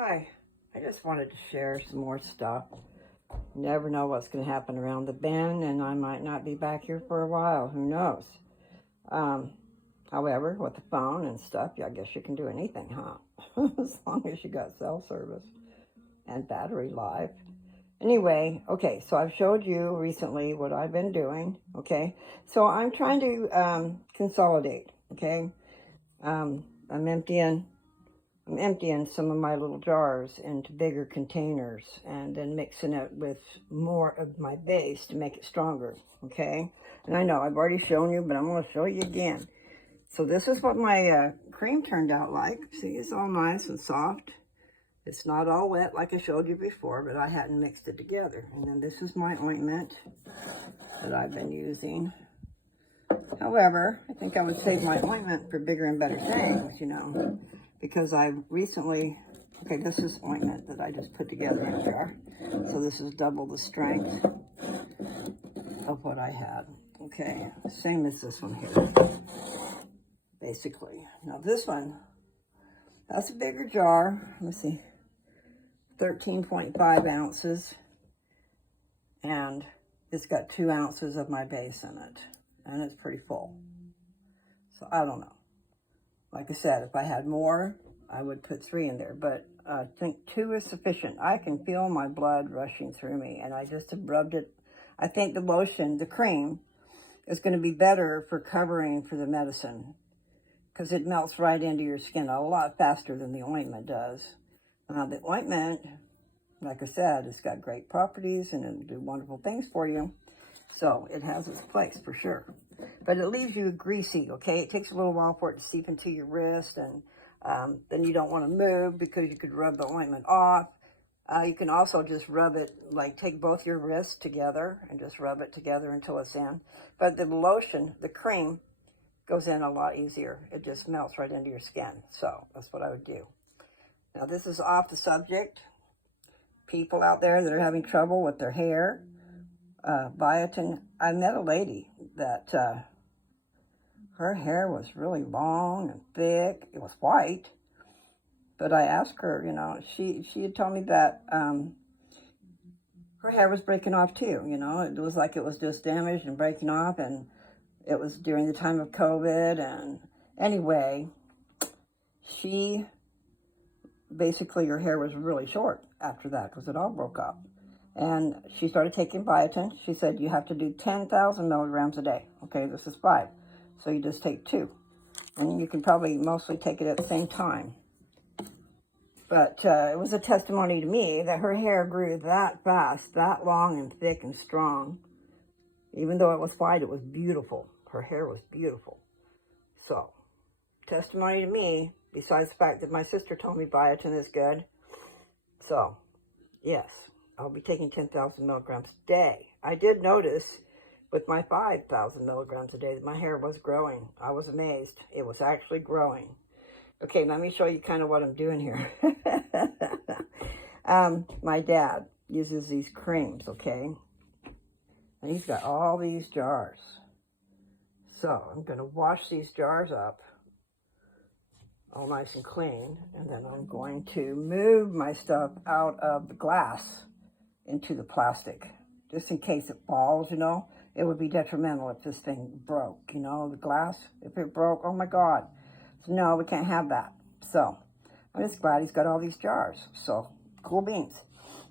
Hi, I just wanted to share some more stuff. You never know what's going to happen around the bend, and I might not be back here for a while. Who knows? Um, However, with the phone and stuff, I guess you can do anything, huh? As long as you got cell service and battery life. Anyway, okay, so I've showed you recently what I've been doing, okay? So I'm trying to consolidate, okay? Um, I'm emptying some of my little jars into bigger containers and then mixing it with more of my base to make it stronger, okay? And I know I've already shown you, but I'm going to show you again. So this is what my cream turned out like. See, it's all nice and soft. It's not all wet like I showed you before, but I hadn't mixed it together. And then this is my ointment that I've been using. However, I think I would save my ointment for bigger and better things, you know, because I recently, okay, this is ointment that I just put together in a jar. So this is double the strength of what I had. Okay, same as this one here, basically. Now this one, that's a bigger jar. Let's see, 13.5 ounces. And it's got 2 ounces of my base in it. And it's pretty full. So I don't know. Like I said, if I had more, I would put 3 in there. But I think 2 is sufficient. I can feel my blood rushing through me. And I just have rubbed it. I think the lotion, the cream, is going to be better for covering for the medicine. Because it melts right into your skin a lot faster than the ointment does. The ointment, like I said, it's got great properties and it'll do wonderful things for you. So it has its place for sure. But it leaves you greasy, okay? It takes a little while for it to seep into your wrist, and then you don't want to move because you could rub the ointment off. You can also just rub it, like take both your wrists together and just rub it together until it's in. But the lotion, the cream, goes in a lot easier. It just melts right into your skin. So that's what I would do. Now this is off the subject. People out there that are having trouble with their hair, biotin. I met a lady that her hair was really long and thick. It was white, but I asked her, you know, she had told me that her hair was breaking off too. You know, it was like it was just damaged and breaking off, and it was during the time of COVID. And anyway, she basically, her hair was really short after that because it all broke up. And she started taking biotin. She said, you have to do 10,000 milligrams a day. Okay, this is 5. So you just take 2. And you can probably mostly take it at the same time. But it was a testimony to me that her hair grew that fast, that long and thick and strong. Even though it was white, it was beautiful. Her hair was beautiful. So, testimony to me, besides the fact that my sister told me biotin is good. So, yes, I'll be taking 10,000 milligrams a day. I did notice with my 5,000 milligrams a day that my hair was growing. I was amazed. It was actually growing. Okay, let me show you kind of what I'm doing here. My dad uses these creams, okay? And he's got all these jars. So I'm going to wash these jars up all nice and clean, and then I'm going to move my stuff out of the glass into the plastic, just in case it falls, you know. It would be detrimental if this thing broke, you know, the glass. If it broke, oh my God. So no, we can't have that. So I'm just glad he's got all these jars. So cool beans.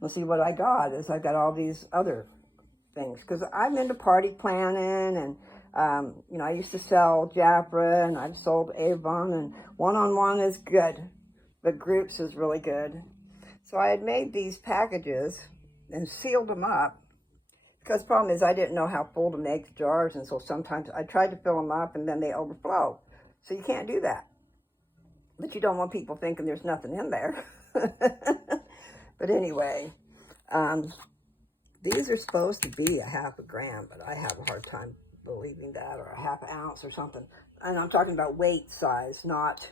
We'll see what I got is I got all these other things, because I'm into party planning, and you know, I used to sell Jafra, and I've sold Avon, and one-on-one is good, but groups is really good. So I had made these packages and sealed them up, because the problem is I didn't know how full to make the jars, and so sometimes I tried to fill them up and then they overflow. So you can't do that. But you don't want people thinking there's nothing in there. But anyway, these are supposed to be a half a gram, but I have a hard time believing that, or a half ounce or something. And I'm talking about weight size, not,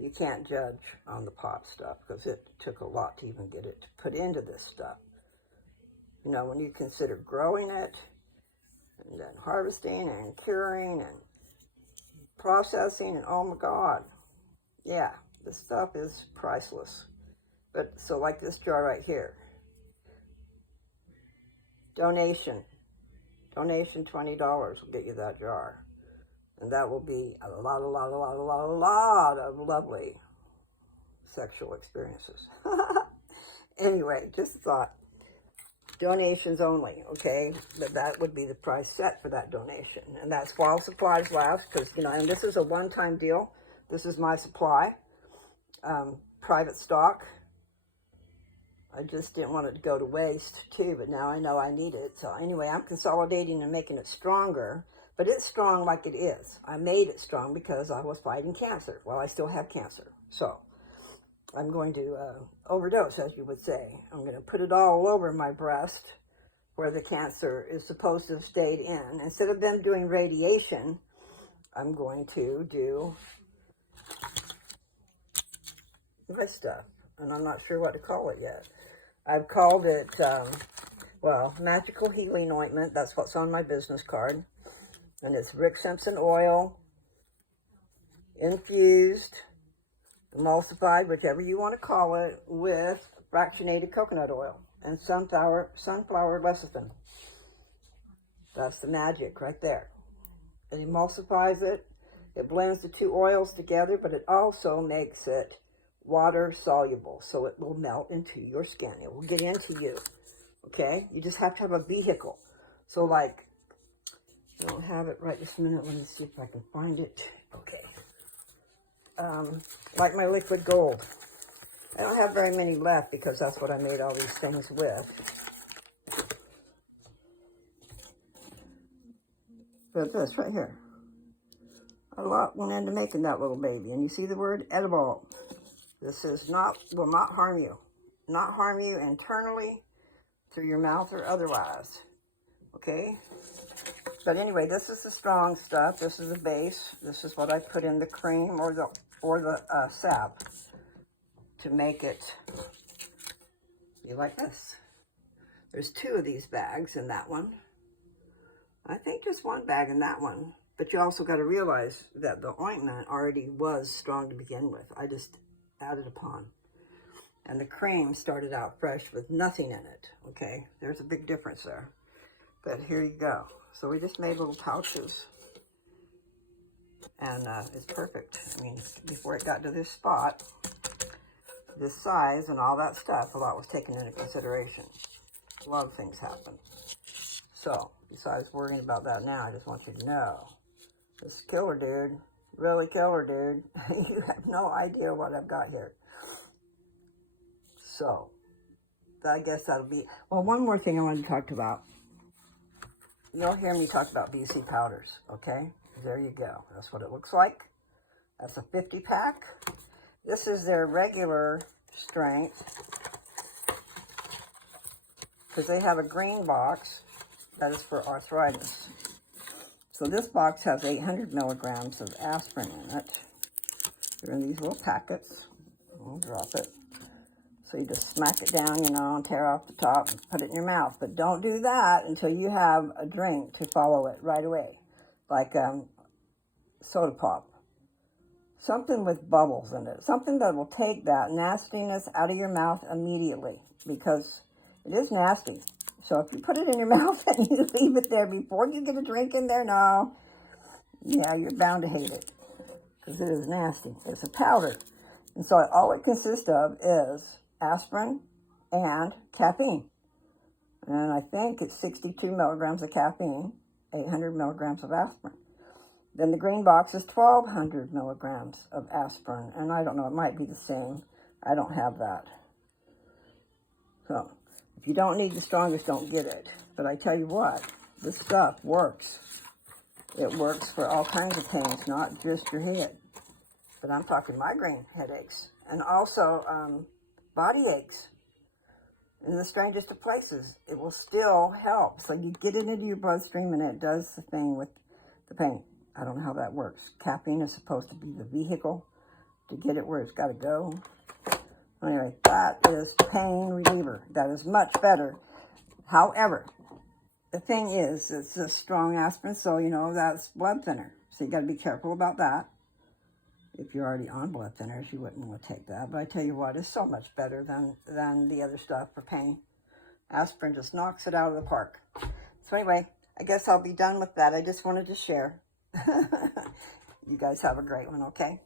you can't judge on the pot stuff, because it took a lot to even get it put into this stuff. You know, when you consider growing it, and then harvesting and curing and processing, and oh my God. Yeah, this stuff is priceless. But so like this jar right here, donation $20 will get you that jar. And that will be a lot of lovely sexual experiences. Anyway, just a thought. Donations only, okay? But that would be the price set for that donation. And that's while supplies last, because, you know, and this is a one-time deal. This is my supply, private stock. I just didn't want it to go to waste, too, but now I know I need it. So anyway, I'm consolidating and making it stronger, but it's strong like it is. I made it strong because I was fighting cancer. Well, I still have cancer, so I'm going to overdose, as you would say. I'm going to put it all over my breast where the cancer is supposed to have stayed in. Instead of them doing radiation, I'm going to do my stuff, and I'm not sure what to call it yet. I've called it, well, Magical Healing Ointment. That's what's on my business card. And it's Rick Simpson oil, infused, emulsified, whichever you want to call it, with fractionated coconut oil and sunflower lecithin. That's the magic right there. It emulsifies it. It blends the two oils together, but it also makes it water soluble, so it will melt into your skin. It will get into you, okay? You just have to have a vehicle. So like, I don't have it right this minute. Let me see if I can find it. Okay. Like my liquid gold. I don't have very many left because that's what I made all these things with. But this right here. A lot went into making that little baby. And you see the word edible. This is will not harm you. Not harm you internally, through your mouth or otherwise. Okay? But anyway, this is the strong stuff. This is the base. This is what I put in the cream or the sap to make it be like this. There's 2 of these bags in that one. I think just 1 bag in that one. But you also got to realize that the ointment already was strong to begin with. I just added upon. And the cream started out fresh with nothing in it. Okay, there's a big difference there. But here you go. So we just made little pouches. And it's perfect. I mean, before it got to this spot, this size and all that stuff, a lot was taken into consideration. A lot of things happen. So, besides worrying about that now, I just want you to know, this killer dude, really killer dude, you have no idea what I've got here. So, I guess that'll be, well, one more thing I wanted to talk about. You'll hear me talk about BC powders, okay? There you go. That's what it looks like. That's a 50 pack. This is their regular strength, because they have a green box that is for arthritis. So this box has 800 milligrams of aspirin in it. They're in these little packets. I'll drop it. So you just smack it down, you know, and tear off the top and put it in your mouth. But don't do that until you have a drink to follow it right away. Like soda pop. Something with bubbles in it. Something that will take that nastiness out of your mouth immediately. Because it is nasty. So if you put it in your mouth and you leave it there before you get a drink in there, no. Yeah, you're bound to hate it. Because it is nasty. It's a powder. And so all it consists of is aspirin and caffeine. And I think it's 62 milligrams of caffeine, 800 milligrams of aspirin. Then the green box is 1,200 milligrams of aspirin. And I don't know, it might be the same. I don't have that. So, if you don't need the strongest, don't get it. But I tell you what, this stuff works. It works for all kinds of pains, not just your head. But I'm talking migraine headaches. And also body aches. In the strangest of places, it will still help. So you get it into your bloodstream and it does the thing with the pain. I don't know how that works. Caffeine is supposed to be the vehicle to get it where it's got to go. Anyway, that is pain reliever. That is much better. However, the thing is, it's a strong aspirin, so, you know, that's blood thinner. So you got to be careful about that. If you're already on blood thinners, you wouldn't want to take that. But I tell you what, it's so much better than the other stuff for pain. Aspirin just knocks it out of the park. So anyway, I guess I'll be done with that. I just wanted to share. You guys have a great one, okay?